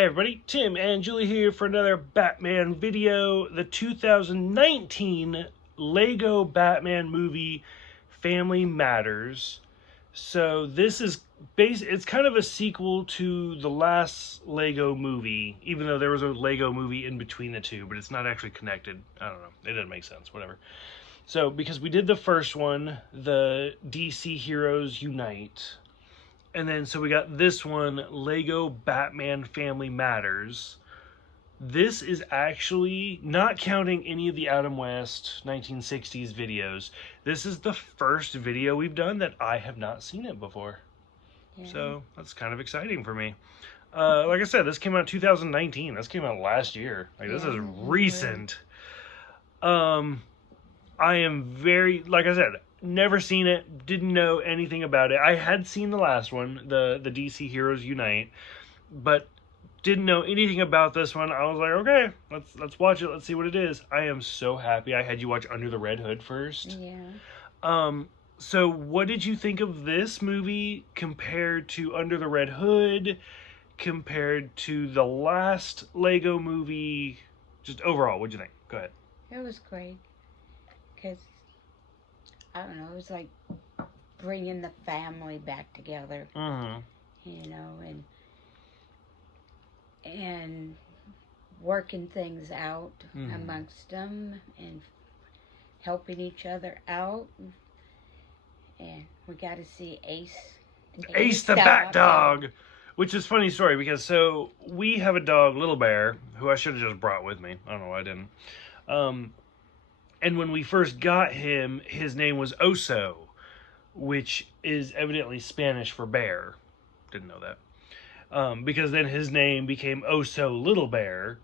Hey everybody, Tim and Julie here for another Batman video. The 2019 Lego Batman movie, Family Matters. So this is it's kind of a sequel to the last Lego movie, even though there was a Lego movie in between the two, but it's not actually connected. I don't know, it doesn't make sense, whatever. So because we did the first one, the DC Heroes Unite, and then, so we got this one, Lego Batman Family Matters. This is actually, not counting any of the Adam West 1960s videos, this is the first video we've done that I have not seen it before. Yeah. So, that's kind of exciting for me. Like I said, this came out in 2019. This came out last year. Like, this is recent. I am very, like I said, never seen it, didn't know anything about it. I had seen the last one, the DC Heroes Unite, but didn't know anything about this one. I was like, okay, let's watch it. Let's see what it is. I am so happy I had you watch Under the Red Hood first. Yeah. So what did you think of this movie compared to Under the Red Hood, compared to the last Lego movie? Just overall, what'd you think? Go ahead. It was great. Because, I don't know, it was like bringing the family back together, you know, and working things out amongst them and helping each other out. And we got to see Ace the Bat Dog, which is a funny story because so we have a dog, Little Bear, who I should have just brought with me. I don't know why I didn't. And when we first got him, his name was Oso, which is evidently Spanish for bear. Didn't know that. Because then his name became Oso Little Bear.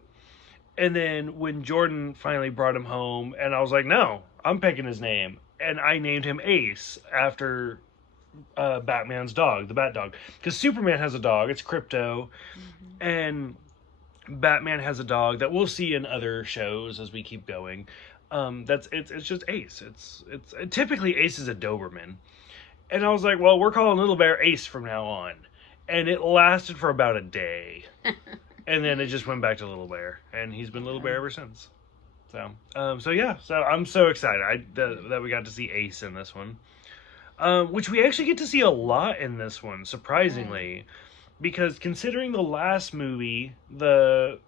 And then when Jordan finally brought him home, and I was like, no, I'm picking his name. And I named him Ace after Batman's dog, the Bat Dog. Because Superman has a dog, it's Krypto. And Batman has a dog that we'll see in other shows as we keep going. It's just Ace. It's typically Ace is a Doberman, and I was like, well, we're calling Little Bear Ace from now on, and it lasted for about a day, and then it just went back to Little Bear, and he's been Little Bear ever since. So yeah, so I'm so excited that we got to see Ace in this one, which we actually get to see a lot in this one, surprisingly, because considering the last movie, the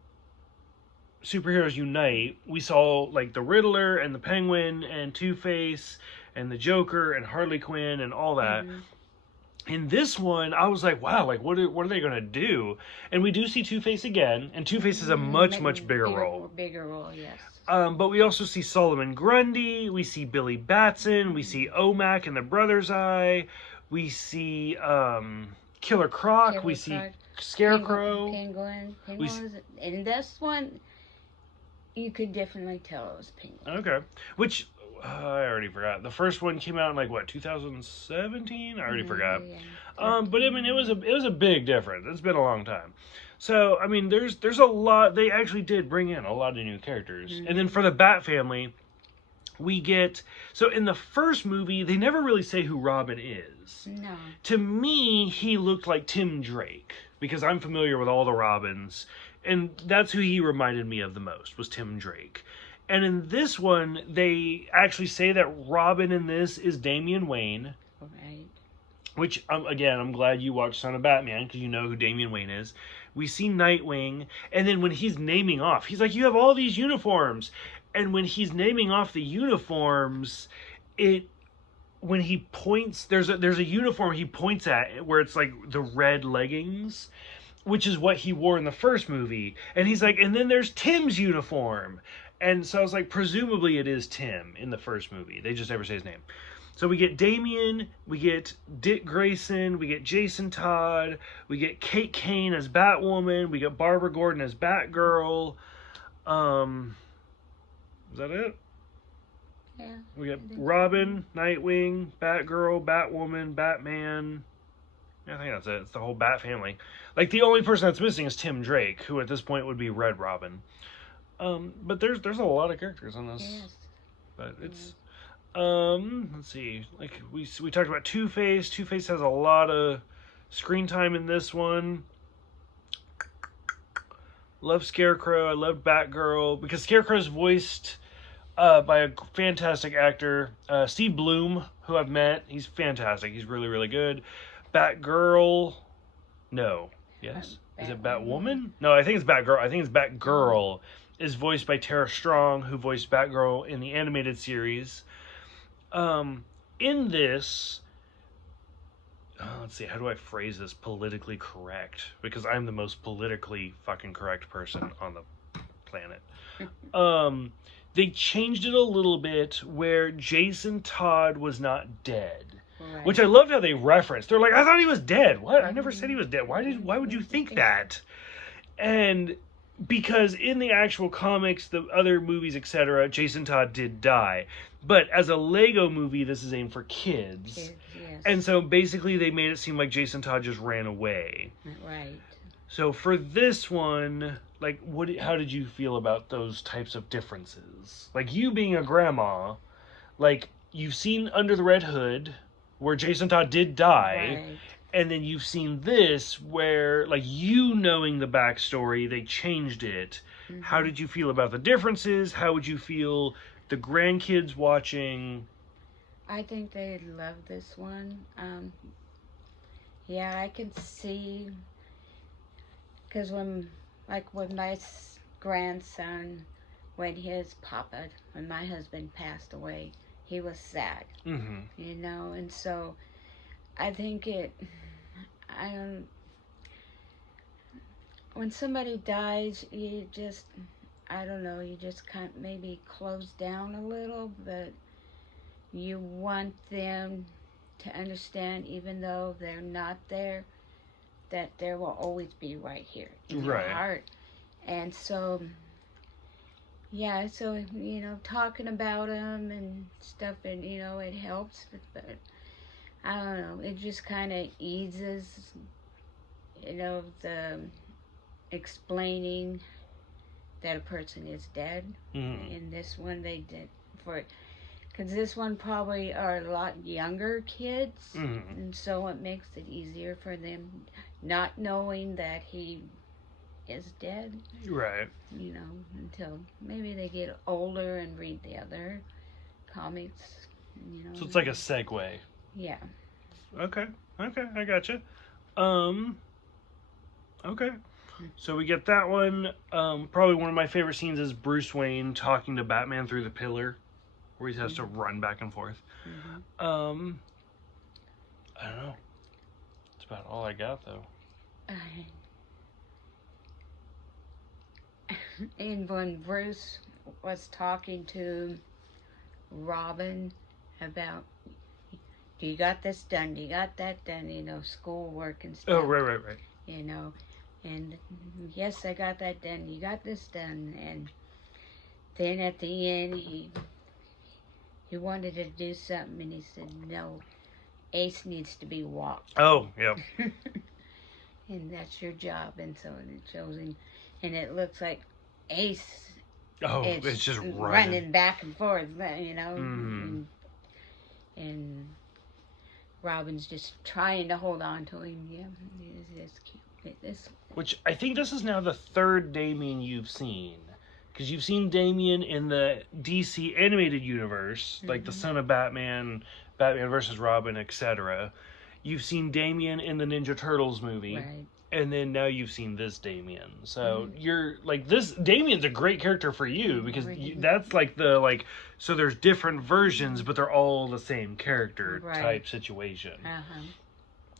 Superheroes Unite, we saw like the Riddler and the Penguin and Two-Face and the Joker and Harley Quinn and all that. In this one, I was like, wow, like what are they gonna do? And we do see Two-Face again, and Two-Face is a much bigger role. Bigger role, yes. But we also see Solomon Grundy, we see Billy Batson, we see OMAC and the Brother's Eye, we see Killer Croc, we see Scarecrow. Penguin. In this one, you could definitely tell it was Penguin. Okay. Which, I already forgot. The first one came out in like, what, 2017? I already forgot. Yeah. But I mean, it was a big difference. It's been a long time. So, I mean, there's a lot. They actually did bring in a lot of new characters. And then for the Bat family, we get... So, in the first movie, they never really say who Robin is. No. To me, he looked like Tim Drake, because I'm familiar with all the Robins. And that's who he reminded me of the most, was Tim Drake. And in this one, they actually say that Robin in this is Damian Wayne. Right. Which, again, I'm glad you watched Son of Batman, because you know who Damian Wayne is. We see Nightwing, and then when he's naming off, he's like, you have all these uniforms. And when he's naming off the uniforms, when he points, there's a uniform he points at where it's like the red leggings, which is what he wore in the first movie. And he's like, and then there's Tim's uniform. And so I was like, presumably it is Tim in the first movie. They just never say his name. So we get Damian, we get Dick Grayson, we get Jason Todd, we get Kate Kane as Batwoman, we get Barbara Gordon as Batgirl. Is that it? Yeah. We got Robin, Nightwing, Batgirl, Batwoman, Batman. I think that's it. It's the whole Bat family. Like, the only person that's missing is Tim Drake, who at this point would be Red Robin. But there's a lot of characters on this. Yes. But it's let's see. Like we talked about Two-Face. Two-Face has a lot of screen time in this one. Love Scarecrow. I love Batgirl because Scarecrow's voiced by a fantastic actor, Steve Bloom, who I've met. He's fantastic. He's really, really good. Batgirl. No. Yes. Is it Batwoman? No, I think it's Batgirl. I think it's Batgirl. Is voiced by Tara Strong, who voiced Batgirl in the animated series. In this, let's see, how do I phrase this politically correct? Because I'm the most politically fucking correct person on the planet. They changed it a little bit where Jason Todd was not dead. Right. Which I loved how they referenced. They're like, I thought he was dead. What? I never said he was dead. Why would you think that? And because in the actual comics, the other movies, etc., Jason Todd did die. But as a Lego movie, this is aimed for kids. Yes. And so basically they made it seem like Jason Todd just ran away. Right. So for this one, like, how did you feel about those types of differences? Like, you being a grandma, like, you've seen Under the Red Hood, where Jason Todd did die, right. And then you've seen this, where, like, you knowing the backstory, they changed it. Mm-hmm. How did you feel about the differences? How would you feel the grandkids watching? I think they'd love this one. Yeah, I can see... Because when my grandson, when my husband passed away, he was sad, mm-hmm. You know, and so I think when somebody dies, you just kind of maybe close down a little, but you want them to understand, even though they're not there, that there will always be right here in your heart. And so, yeah, so, talking about them and stuff, and, it helps, but I don't know, it just kind of eases, the explaining that a person is dead. Mm-hmm. In this one, they did, because this one probably are a lot younger kids, mm-hmm. And so it makes it easier for them not knowing that he is dead. Right. Until maybe they get older and read the other comics, So it's like a segue. Yeah. Okay, I gotcha. Okay. So we get that one. Probably one of my favorite scenes is Bruce Wayne talking to Batman through the pillar, where he has to run back and forth. Mm-hmm. I don't know. That's about all I got, though. And when Bruce was talking to Robin about, do you got this done? Do you got that done? Schoolwork and stuff. Oh, right. And yes, I got that done. You got this done. And then at the end, he wanted to do something, and he said, no, Ace needs to be walked. Oh, yeah. And that's your job. And so it shows him, and it looks like Ace. Oh, it's just running back and forth, Mm. And Robin's just trying to hold on to him. Yeah, it's cute. Which I think this is now the third Damian you've seen. Because you've seen Damian in the DC animated universe, mm-hmm. like the Son of Batman, Batman vs. Robin, etc. You've seen Damian in the Ninja Turtles movie. Right. And then now you've seen this Damian. So you're like, this Damian's a great character for you, because that's like so there's different versions, but they're all the same character type situation. Uh-huh.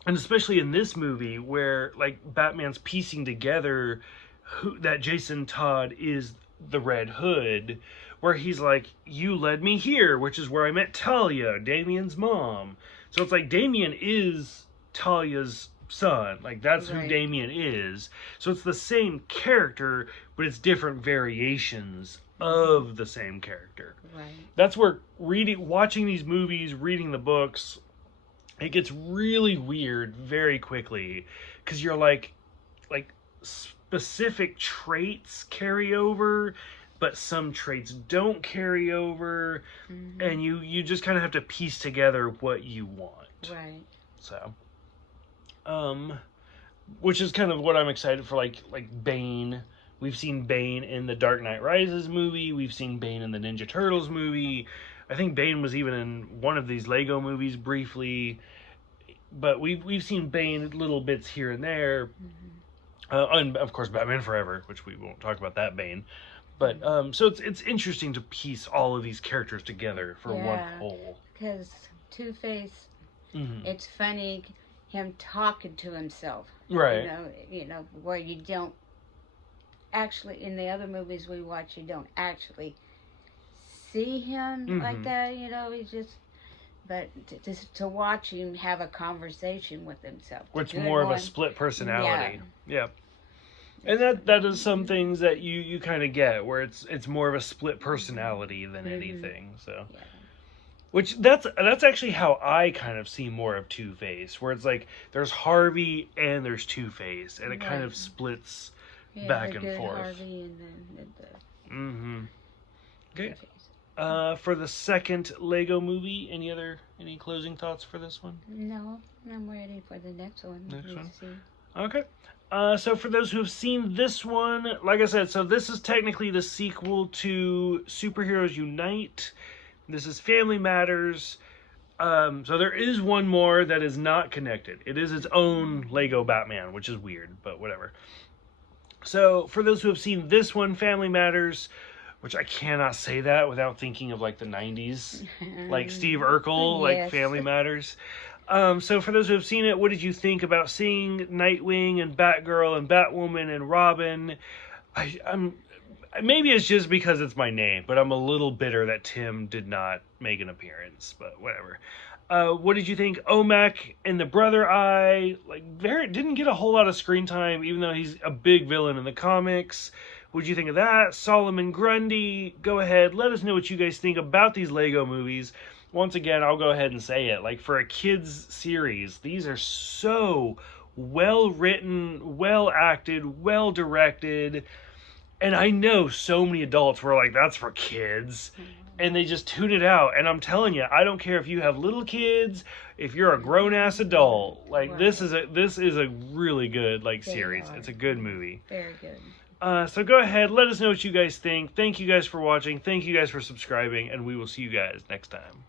And especially in this movie where like Batman's piecing together that Jason Todd is the Red Hood, where he's like, you led me here, which is where I met Talia, Damian's mom. So it's like Damian is Talia's son. Like, that's who Damian is. So it's the same character, but it's different variations of the same character. Right. That's where watching these movies, reading the books, it gets really weird very quickly, because you're like specific traits carry over, but some traits don't carry over, mm-hmm. and you just kind of have to piece together what you want. Right. So, which is kind of what I'm excited for, like Bane, We've seen Bane in the Dark Knight Rises movie. We've seen Bane in the Ninja Turtles movie. I think Bane was even in one of these Lego movies briefly. But we've seen Bane little bits here and there. And of course Batman Forever, which we won't talk about that Bane. But so it's interesting to piece all of these characters together for one whole. Because Two-Face, it's funny him talking to himself. Right. You know, where you don't actually, in the other movies we watch, you don't actually see him like that. You know, he's just. But to watch him have a conversation with himself. Which more of a split personality. Yeah. And that is some things that you kind of get, where it's more of a split personality than anything. So, which that's actually how I kind of see more of Two-Face, where it's like there's Harvey and there's Two-Face, and it kind of splits back and forth. Harvey and the Okay. For the second Lego movie, any closing thoughts for this one? No, I'm ready for the next one. Okay. So for those who have seen this one, like I said, so this is technically the sequel to Superheroes Unite. This is Family Matters. So there is one more that is not connected. It is its own Lego Batman, which is weird, but whatever. So for those who have seen this one, Family Matters, which I cannot say that without thinking of like the 90s, like Steve Urkel, like Family Matters. So for those who have seen it, what did you think about seeing Nightwing and Batgirl and Batwoman and Robin? I'm maybe it's just because it's my name, but I'm a little bitter that Tim did not make an appearance, but whatever. What did you think? OMAC and the Brother Eye, didn't get a whole lot of screen time, even though he's a big villain in the comics. What did you think of that? Solomon Grundy, go ahead, let us know what you guys think about these Lego movies. Once again, I'll go ahead and say it. Like, for a kids series, these are so well written, well acted, well directed. And I know so many adults were like, that's for kids. And they just tune it out. And I'm telling you, I don't care if you have little kids, if you're a grown-ass adult. Like, this is a really good, series. It's a good movie. Very good. So go ahead, let us know what you guys think. Thank you guys for watching. Thank you guys for subscribing. And we will see you guys next time.